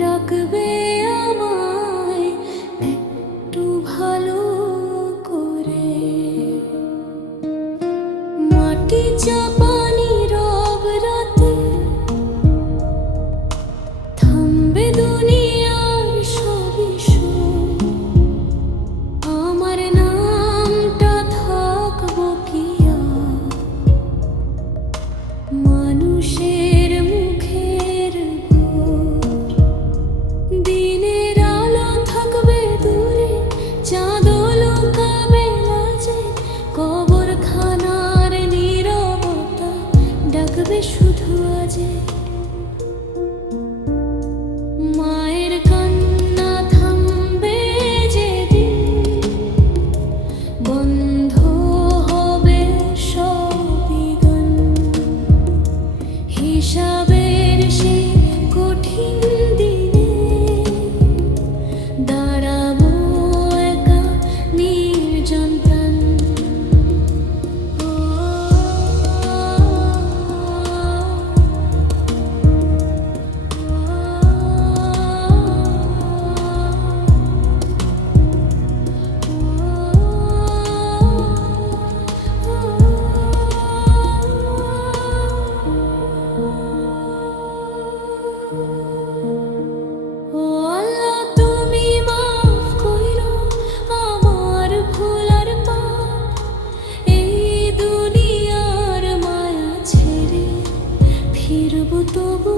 ডাকবে শুধু আজে 躲不